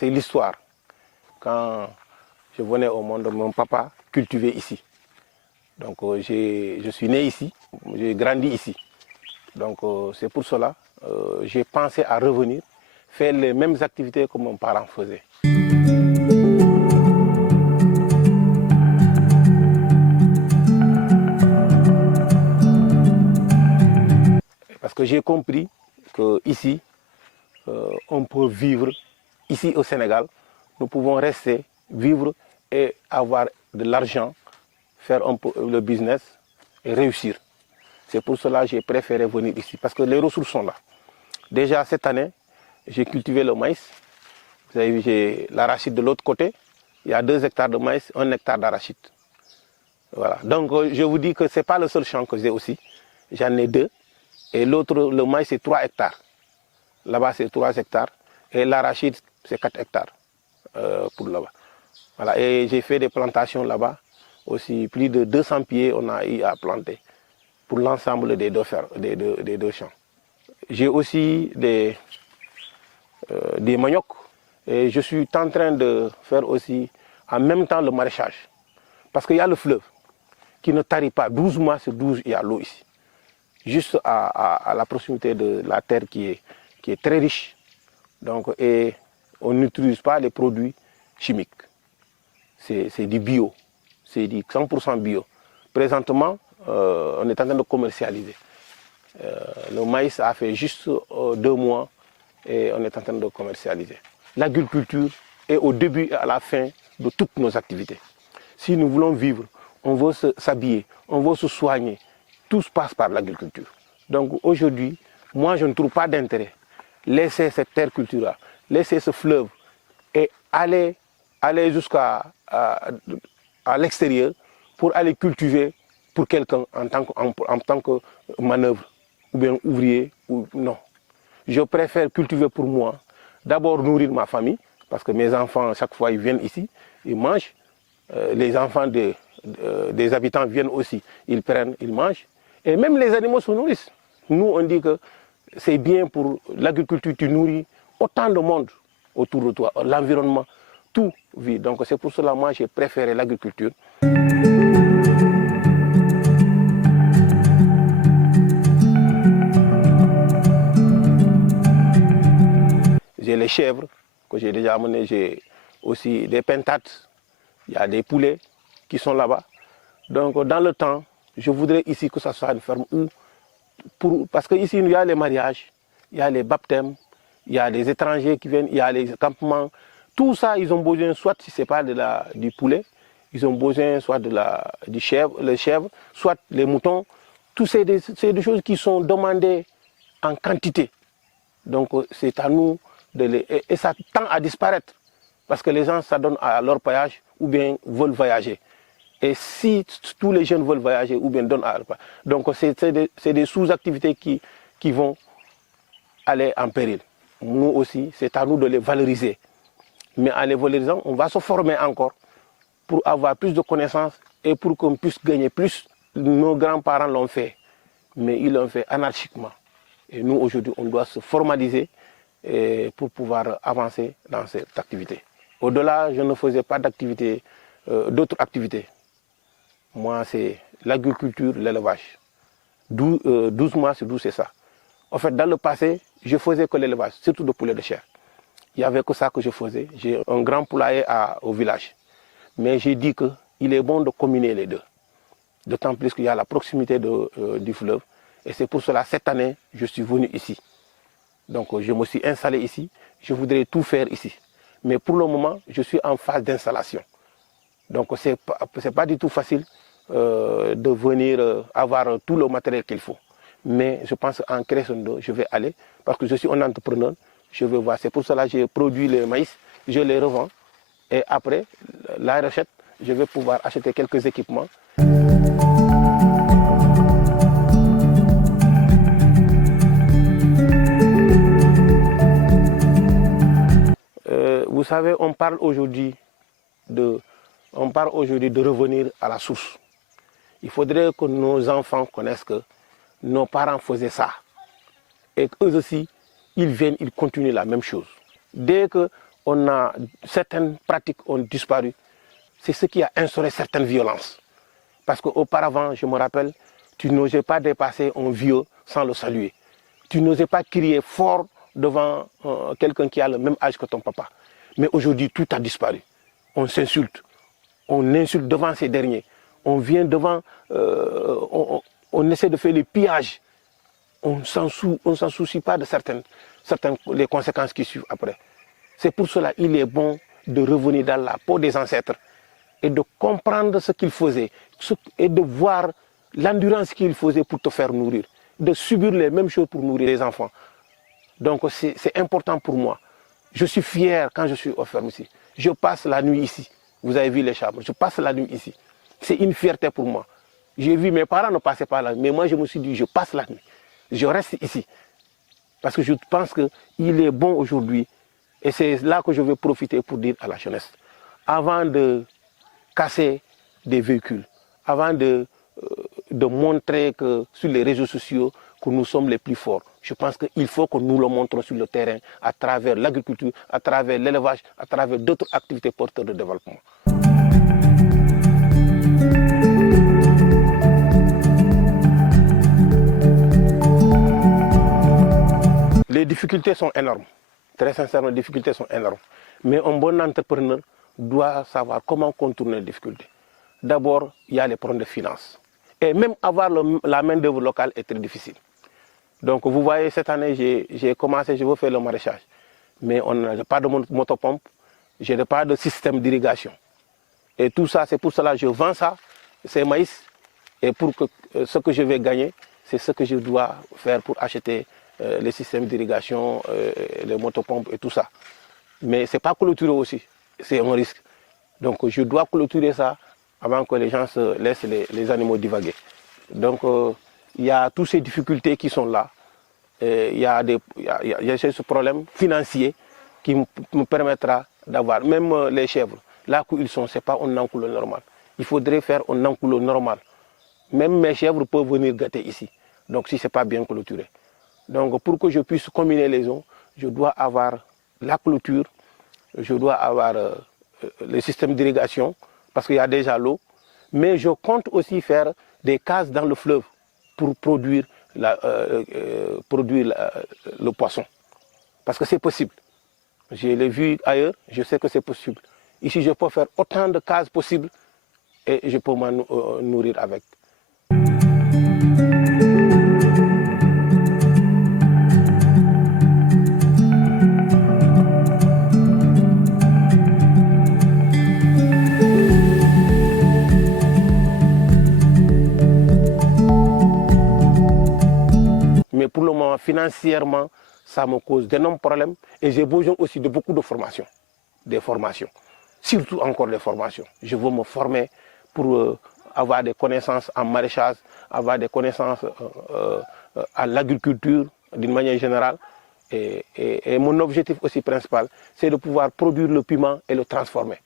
C'est l'histoire. Quand je venais au monde, mon papa cultivait ici. Donc je suis né ici, j'ai grandi ici. Donc c'est pour cela que j'ai pensé à revenir, faire les mêmes activités que mon parent faisait. Parce que j'ai compris qu'ici, on peut vivre. Ici au Sénégal, nous pouvons rester, vivre et avoir de l'argent, faire un peu le business et réussir. C'est pour cela que j'ai préféré venir ici, parce que les ressources sont là. Déjà cette année, j'ai cultivé le maïs. Vous avez vu, j'ai l'arachide de l'autre côté. Il y a 2 hectares de maïs, 1 hectare d'arachide. Voilà. Donc je vous dis que ce n'est pas le seul champ que j'ai aussi. J'en ai 2. Et l'autre, le maïs, c'est 3 hectares. Là-bas, c'est 3 hectares. Et l'arachide, c'est 4 hectares pour là-bas. Voilà. Et j'ai fait des plantations là-bas. Aussi, plus de 200 pieds, on a eu à planter pour l'ensemble des 2 champs. J'ai aussi des maniocs. Et je suis en train de faire aussi en même temps le maraîchage. Parce qu'il y a le fleuve qui ne tarit pas. 12 mois sur 12, il y a l'eau ici. Juste à la proximité de la terre qui est très riche. Donc, et on n'utilise pas les produits chimiques. C'est du bio, c'est du 100% bio. Présentement, on est en train de commercialiser. Le maïs a fait juste 2 mois et on est en train de commercialiser. L'agriculture est au début et à la fin de toutes nos activités. Si nous voulons vivre, on veut s'habiller, on veut se soigner, tout se passe par l'agriculture. Donc aujourd'hui, moi je ne trouve pas d'intérêt. Laisser cette terre culturelle, laisser ce fleuve et aller jusqu'à l'extérieur pour aller cultiver pour quelqu'un en tant que manœuvre ou bien ouvrier. Non. Je préfère cultiver pour moi, d'abord nourrir ma famille, parce que mes enfants, chaque fois ils viennent ici, ils mangent. Les enfants des habitants viennent aussi, ils prennent, ils mangent. Et même les animaux se nourrissent. Nous, on dit que c'est bien pour l'agriculture, tu nourris autant de monde autour de toi, l'environnement, tout vit. Donc c'est pour cela que moi j'ai préféré l'agriculture. J'ai les chèvres que j'ai déjà amenées, j'ai aussi des pentates, il y a des poulets qui sont là-bas. Donc dans le temps, je voudrais ici que ce soit une ferme où, parce qu'ici il y a les mariages, il y a les baptêmes, il y a des étrangers qui viennent, il y a les campements. Tout ça, ils ont besoin, soit si ce n'est pas du poulet, ils ont besoin soit les chèvres, soit les moutons. Tout c'est des choses qui sont demandées en quantité. Donc c'est à nous et ça tend à disparaître. Parce que les gens s'adonnent à leur voyage ou bien veulent voyager. Et si tous les jeunes veulent voyager ou bien donnent à leur voyage. Donc c'est des sous-activités qui vont aller en péril. Nous aussi, c'est à nous de les valoriser. Mais en les valorisant, on va se former encore pour avoir plus de connaissances et pour qu'on puisse gagner plus. Nos grands-parents l'ont fait, mais ils l'ont fait anarchiquement. Et nous, aujourd'hui, on doit se formaliser pour pouvoir avancer dans cette activité. Au-delà, je ne faisais pas d'activité, d'autres activités. Moi, c'est l'agriculture, l'élevage. 12 mois sur 12, c'est ça. En fait, dans le passé, je faisais que l'élevage, surtout de poulet de chair. Il n'y avait que ça que je faisais. J'ai un grand poulailler au village. Mais j'ai dit qu'il est bon de combiner les deux. D'autant plus qu'il y a la proximité du fleuve. Et c'est pour cela, cette année, je suis venu ici. Donc, je me suis installé ici. Je voudrais tout faire ici. Mais pour le moment, je suis en phase d'installation. Donc, ce n'est pas du tout facile de venir avoir tout le matériel qu'il faut. Mais je pense qu'en crescendo, je vais aller, parce que je suis un entrepreneur, je vais voir. C'est pour cela que j'ai produit le maïs, je les revends. Et après, la recette, je vais pouvoir acheter quelques équipements. Vous savez, on parle aujourd'hui de revenir à la source. Il faudrait que nos enfants connaissent que nos parents faisaient ça. Et qu'eux aussi, ils viennent, ils continuent la même chose. Dès que certaines pratiques ont disparu, c'est ce qui a instauré certaines violences. Parce qu'auparavant, je me rappelle, tu n'osais pas dépasser un vieux sans le saluer. Tu n'osais pas crier fort devant quelqu'un qui a le même âge que ton papa. Mais aujourd'hui, tout a disparu. On s'insulte. On insulte devant ces derniers. On vient devant, on essaie de faire les pillages. On ne s'en soucie pas de certaines les conséquences qui suivent après. C'est pour cela qu'il est bon de revenir dans la peau des ancêtres et de comprendre ce qu'ils faisaient et de voir l'endurance qu'ils faisaient pour te faire nourrir, de subir les mêmes choses pour nourrir les enfants. Donc c'est important pour moi. Je suis fier quand je suis au ferme ici. Je passe la nuit ici. Vous avez vu les chambres, je passe la nuit ici. C'est une fierté pour moi. J'ai vu mes parents ne passaient pas là, mais moi je me suis dit je passe la nuit. Je reste ici. Parce que je pense qu'il est bon aujourd'hui. Et c'est là que je vais profiter pour dire à la jeunesse. Avant de casser des véhicules, avant de montrer que sur les réseaux sociaux que nous sommes les plus forts, je pense qu'il faut que nous le montrons sur le terrain à travers l'agriculture, à travers l'élevage, à travers d'autres activités porteurs de développement. Les difficultés sont énormes. Très sincèrement, les difficultés sont énormes. Mais un bon entrepreneur doit savoir comment contourner les difficultés. D'abord, il y a les problèmes de finances. Et même avoir la main-d'œuvre locale est très difficile. Donc vous voyez, cette année, j'ai commencé, je veux faire le maraîchage. Mais on n'a pas de motopompe, je n'ai pas de système d'irrigation. Et tout ça, c'est pour cela que je vends ça, c'est maïs. Et pour que ce que je vais gagner, c'est ce que je dois faire pour acheter les systèmes d'irrigation, les motopompes et tout ça. Mais ce n'est pas clôturé aussi, c'est un risque. Donc je dois clôturer ça avant que les gens se laissent les animaux divaguer. Donc il y a toutes ces difficultés qui sont là. Il y a ce problème financier qui me permettra d'avoir, même les chèvres, là où ils sont, ce n'est pas un enclos normal. Il faudrait faire un enclos normal. Même mes chèvres peuvent venir gâter ici, donc si ce n'est pas bien clôturé. Donc pour que je puisse combiner les eaux, je dois avoir la clôture, je dois avoir le système d'irrigation, parce qu'il y a déjà l'eau, mais je compte aussi faire des cases dans le fleuve pour produire, le poisson. Parce que c'est possible. Je l'ai vu ailleurs, je sais que c'est possible. Ici, je peux faire autant de cases possibles et je peux m'en nourrir avec. Mais pour le moment, financièrement, ça me cause d'énormes problèmes et j'ai besoin aussi de beaucoup de formations. Des formations. Surtout encore des formations. Je veux me former pour avoir des connaissances en maraîchage, avoir des connaissances à l'agriculture d'une manière générale. Et mon objectif aussi principal, c'est de pouvoir produire le piment et le transformer.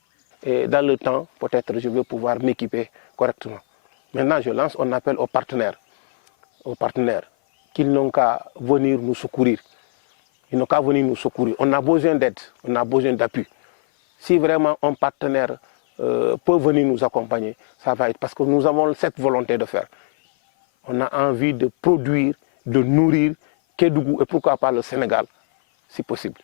Et dans le temps, peut-être, je vais pouvoir m'équiper correctement. Maintenant, je lance un appel aux partenaires qu'ils n'ont qu'à venir nous secourir. Ils n'ont qu'à venir nous secourir. On a besoin d'aide, on a besoin d'appui. Si vraiment un partenaire peut venir nous accompagner, ça va être parce que nous avons cette volonté de faire. On a envie de produire, de nourrir Kédougou et pourquoi pas le Sénégal, si possible.